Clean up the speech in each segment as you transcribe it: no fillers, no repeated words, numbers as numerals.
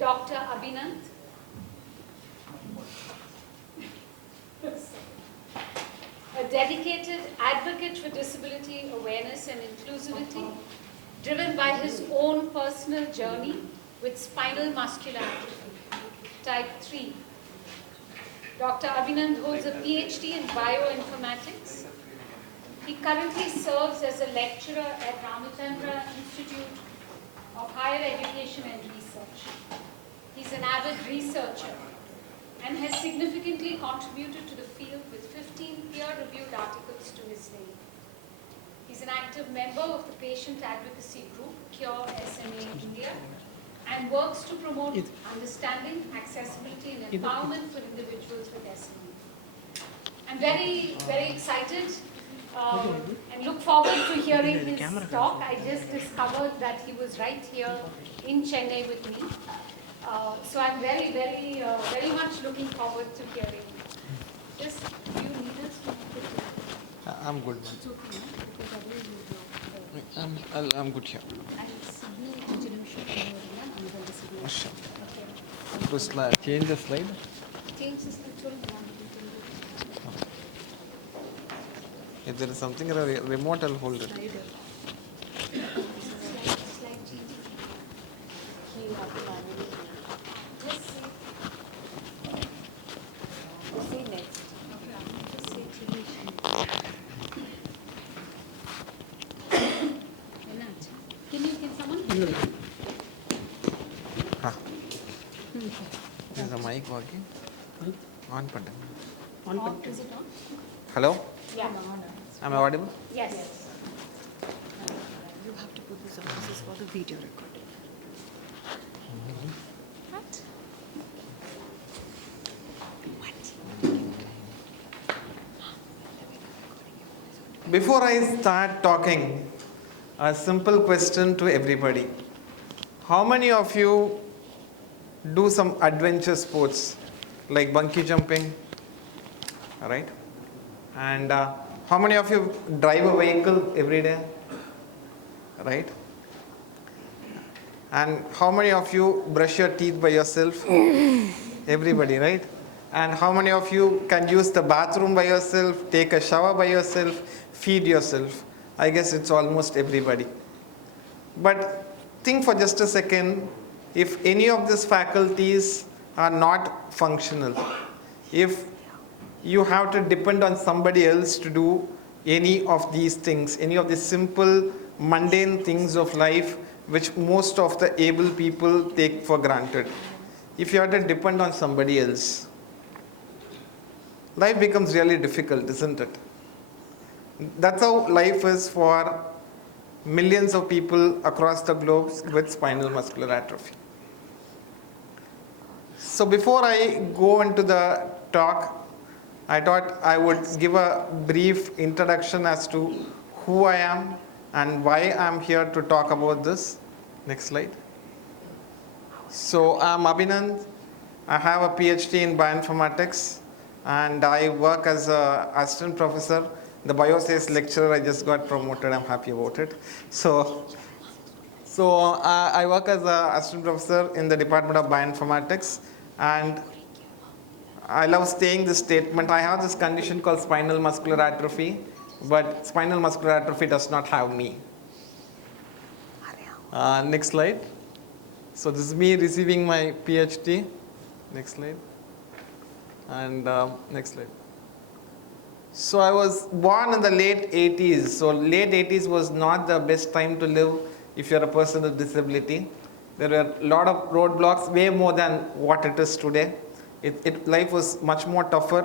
Dr. Abhinandan, a dedicated advocate for disability awareness and inclusivity, driven by his own personal journey with spinal muscular atrophy, type 3. Dr. Abhinandan holds a PhD in bioinformatics. He currently serves as a lecturer at Ramachandra Institute of Higher Education and Research. He's an avid researcher and has significantly contributed to the field with 15 peer-reviewed articles to his name. He's an active member of the patient advocacy group Cure SMA India and works to promote understanding, accessibility and empowerment for individuals with SMA. I'm very, very excited and look forward to hearing his talk. I just discovered that he was right here in Chennai with me. So I'm very, very, very much looking forward to hearing. Just, do you need us to put it? I'm good. It's okay, no? Because otherwise you I'm good here. Sure. To change the slide. Change this control. If there is something in a remote, I'll hold it. Slide change. Just say next. Just say creation. Can someone? Is the mic working? On button. On, is it on? Hello? Yeah. Am I audible? Yes. You have to put this on. This is for the video recording. What? Before I start talking, a simple question to everybody. How many of you do some adventure sports like bungee jumping? All right. And how many of you drive a vehicle every day? Right? And how many of you brush your teeth by yourself? Everybody, right? And how many of you can use the bathroom by yourself, take a shower by yourself, feed yourself? I guess it's almost everybody. But think for just a second, if any of these faculties are not functional, if you have to depend on somebody else to do any of these things, any of the simple, mundane things of life which most of the able people take for granted. If you have to depend on somebody else, life becomes really difficult, isn't it? That's how life is for millions of people across the globe with spinal muscular atrophy. So before I go into the talk, I thought I would give a brief introduction as to who I am and why I'm here to talk about this. Next slide. So I'm Abhinandan. I have a PhD in bioinformatics and I work as an assistant professor. The bioscience lecturer, I just got promoted. I'm happy about it. So I work as an assistant professor in the Department of Bioinformatics, and I love saying this statement. I have this condition called spinal muscular atrophy, but spinal muscular atrophy does not have me. Next slide. So this is me receiving my PhD. Next slide. And next slide. So I was born in the late 80s. So late 80s was not the best time to live if you're a person with disability. There were a lot of roadblocks, way more than what it is today. Life was much more tougher.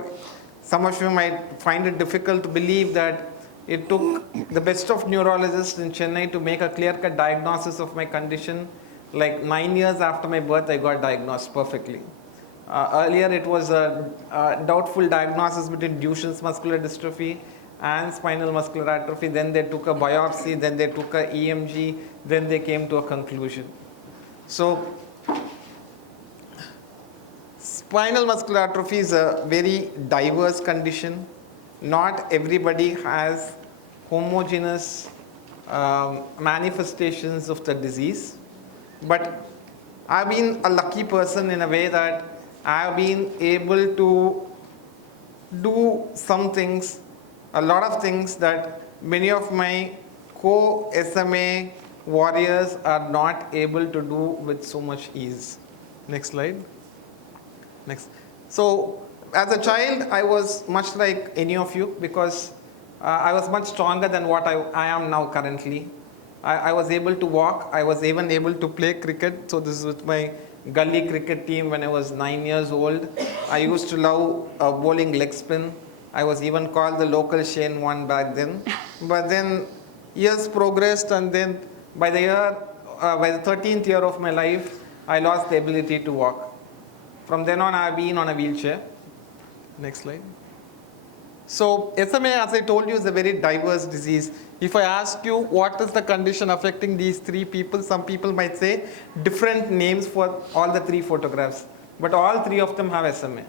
Some of you might find it difficult to believe that it took the best of neurologists in Chennai to make a clear-cut diagnosis of my condition. Like 9 years after my birth, I got diagnosed perfectly. Earlier, it was a doubtful diagnosis between Duchenne's muscular dystrophy and spinal muscular atrophy. Then they took a biopsy, then they took a EMG, then they came to a conclusion. So, spinal muscular atrophy is a very diverse condition. Not everybody has homogeneous manifestations of the disease, but I've been a lucky person in a way that I've been able to do some things, a lot of things that many of my co-SMA warriors are not able to do with so much ease. Next slide. Next. So, as a child, I was much like any of you because I was much stronger than what I am now currently. I was able to walk. I was even able to play cricket. So this is with my gully cricket team when I was 9 years old. I used to love bowling leg spin. I was even called the local Shane Warne back then. But then years progressed, and then by the 13th year of my life, I lost the ability to walk. From then on, I've been on a wheelchair. Next slide. So SMA, as I told you, is a very diverse disease. If I ask you what is the condition affecting these three people, some people might say different names for all the three photographs. But all three of them have SMA.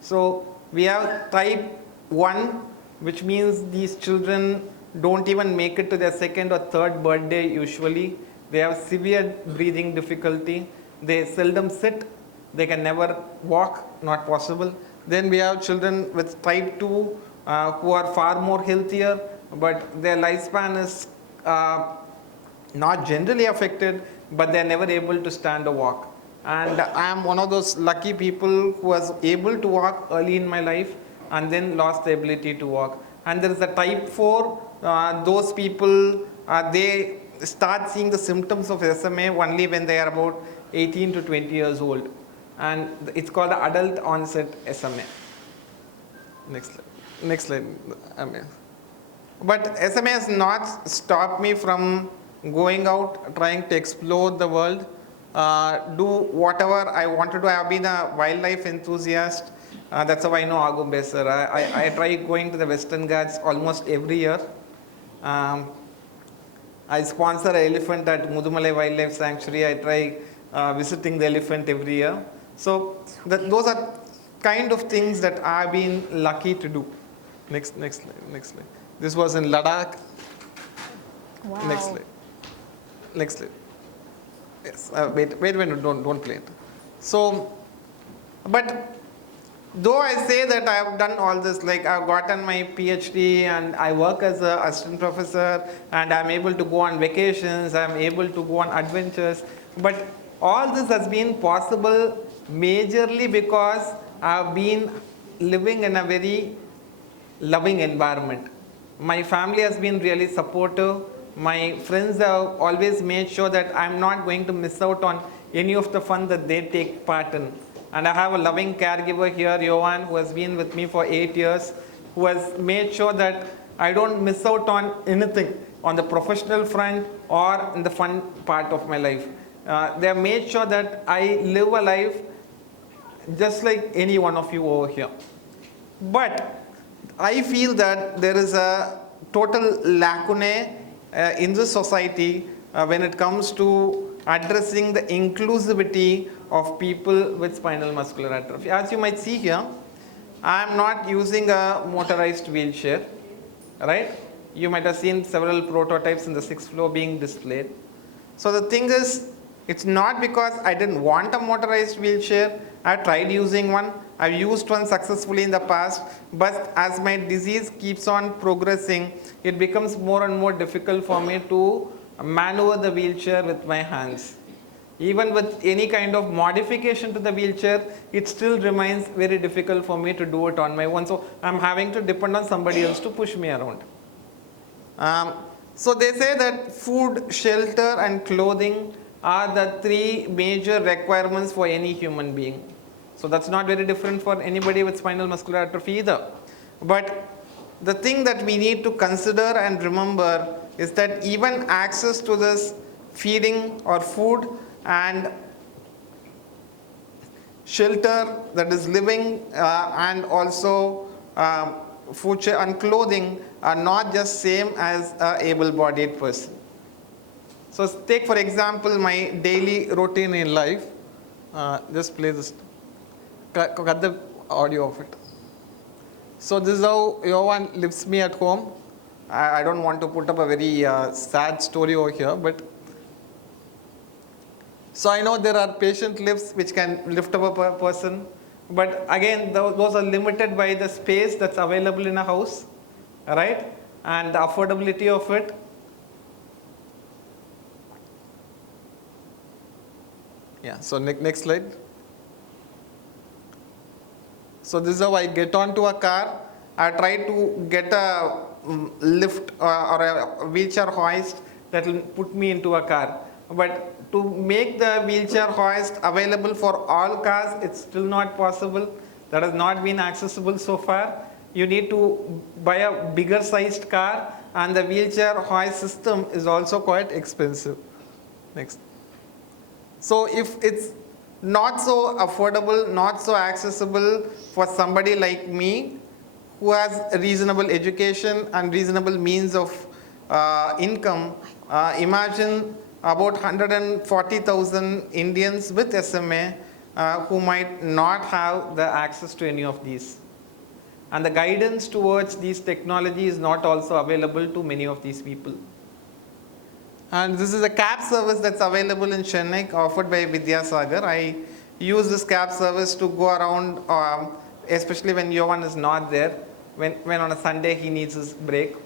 So we have type 1, which means these children don't even make it to their second or third birthday usually. They have severe breathing difficulty. They seldom sit. They can never walk, not possible. Then we have children with type 2 who are far more healthier, but their lifespan is not generally affected, but they are never able to stand or walk. And I am one of those lucky people who was able to walk early in my life and then lost the ability to walk. And there is a type 4, those people, they start seeing the symptoms of SMA only when they are about 18 to 20 years old. And it's called the adult onset SMA. Next slide. Next slide. But SMA has not stopped me from going out, trying to explore the world, do whatever I wanted to. I have been a wildlife enthusiast. That's how I know Agu Besar. I try going to the Western Ghats almost every year. I sponsor an elephant at Mudumalai Wildlife Sanctuary. I try visiting the elephant every year. So those are kind of things that I've been lucky to do. Next slide. This was in Ladakh. Wow. Next slide. Yes. Wait. Don't play it. So, but though I say that I have done all this, like I've gotten my PhD and I work as an assistant professor and I'm able to go on vacations, I'm able to go on adventures, but all this has been possible majorly because I've been living in a very loving environment. My family has been really supportive. My friends have always made sure that I'm not going to miss out on any of the fun that they take part in. And I have a loving caregiver here, Johan, who has been with me for 8 years, who has made sure that I don't miss out on anything on the professional front or in the fun part of my life. They have made sure that I live a life just like any one of you over here. But I feel that there is a total lacune in this society when it comes to addressing the inclusivity of people with spinal muscular atrophy. As you might see here, I am not using a motorized wheelchair, right? You might have seen several prototypes in the 6th floor being displayed. So the thing is, it's not because I didn't want a motorized wheelchair. I tried using one. I've used one successfully in the past, but as my disease keeps on progressing, it becomes more and more difficult for me to maneuver the wheelchair with my hands. Even with any kind of modification to the wheelchair, it still remains very difficult for me to do it on my own. So I'm having to depend on somebody else to push me around. So they say that food, shelter, and clothing are the 3 major requirements for any human being. So that's not very different for anybody with spinal muscular atrophy either. But the thing that we need to consider and remember is that even access to this feeding or food and shelter, that is living, and also food and clothing are not just same as an able-bodied person. So take for example my daily routine in life. Just play this. Cut the audio of it. So this is how Johan lives me at home. I don't want to put up a very sad story over here, but So I know there are patient lifts which can lift up a person, but again, those are limited by the space that's available in a house, right? And the affordability of it. Yeah, so next slide. So this is how I get onto a car. I try to get a lift or a wheelchair hoist that will put me into a car. But to make the wheelchair hoist available for all cars, it's still not possible. That has not been accessible so far. You need to buy a bigger sized car, and the wheelchair hoist system is also quite expensive. Next. So if it's not so affordable, not so accessible for somebody like me who has a reasonable education and reasonable means of income, imagine about 140,000 Indians with SMA who might not have the access to any of these. And the guidance towards these technology is not also available to many of these people. And this is a cab service that's available in Chennai, offered by Vidyasagar. I use this cab service to go around, especially when Yovan is not there, when on a Sunday he needs his break.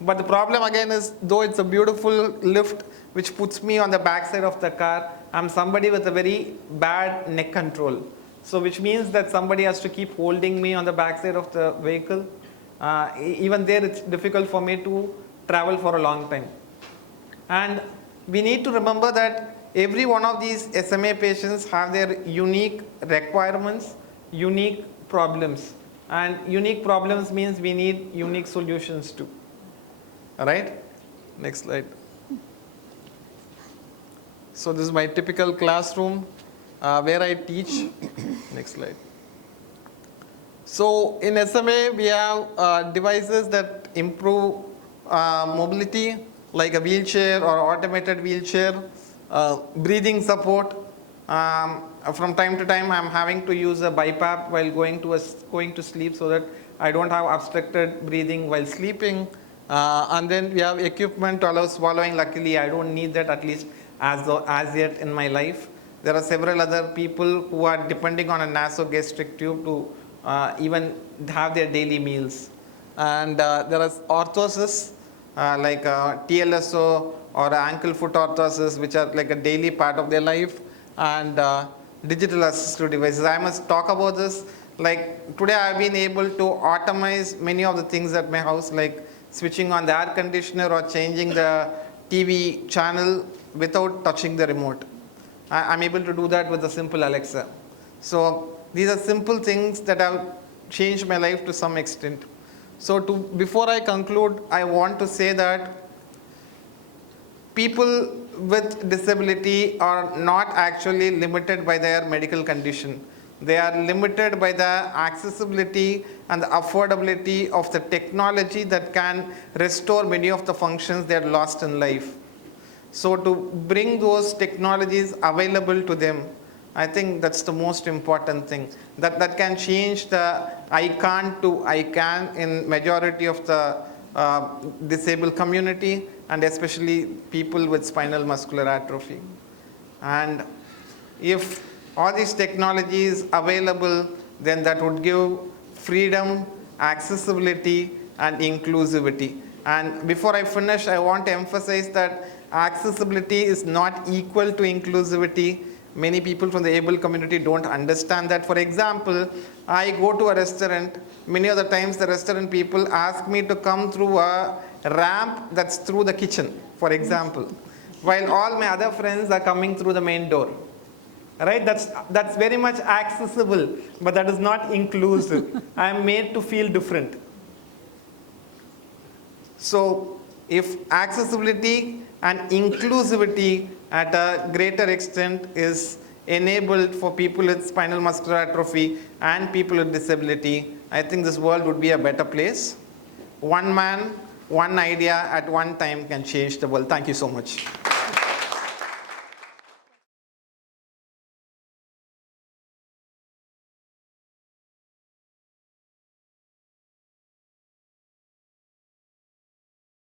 But the problem again is, though it's a beautiful lift which puts me on the backside of the car, I'm somebody with a very bad neck control. So which means that somebody has to keep holding me on the backside of the vehicle. Even there it's difficult for me to travel for a long time. And we need to remember that every one of these SMA patients have their unique requirements, unique problems. And unique problems means we need unique solutions too. All right? Next slide. So this is my typical classroom where I teach. Next slide. So in SMA, we have devices that improve mobility, like a wheelchair or automated wheelchair, breathing support. From time to time, I'm having to use a BiPAP while going to sleep so that I don't have obstructed breathing while sleeping. And then we have equipment to allow swallowing. Luckily, I don't need that, at least as yet in my life. There are several other people who are depending on a nasogastric tube to even have their daily meals. And there is orthosis, like TLSO or ankle foot orthosis, which are like a daily part of their life, and digital assistive devices. I must talk about this. Like today I've been able to automate many of the things at my house, like switching on the air conditioner or changing the TV channel without touching the remote. I'm able to do that with a simple Alexa. So these are simple things that have changed my life to some extent. So before I conclude, I want to say that people with disability are not actually limited by their medical condition. They are limited by the accessibility and the affordability of the technology that can restore many of the functions they had lost in life. So to bring those technologies available to them, I think that's the most important thing. That can change the I can't to I can in majority of the disabled community, and especially people with spinal muscular atrophy. And if all these technologies available, then that would give freedom, accessibility, and inclusivity. And before I finish, I want to emphasize that accessibility is not equal to inclusivity. Many people from the able community don't understand that. For example, I go to a restaurant. Many of the times the restaurant people ask me to come through a ramp that's through the kitchen, for example, while all my other friends are coming through the main door. Right? That's very much accessible, but that is not inclusive. I am made to feel different. So if accessibility and inclusivity at a greater extent is enabled for people with spinal muscular atrophy and people with disability, I think this world would be a better place. One man, one idea at one time can change the world. Thank you so much.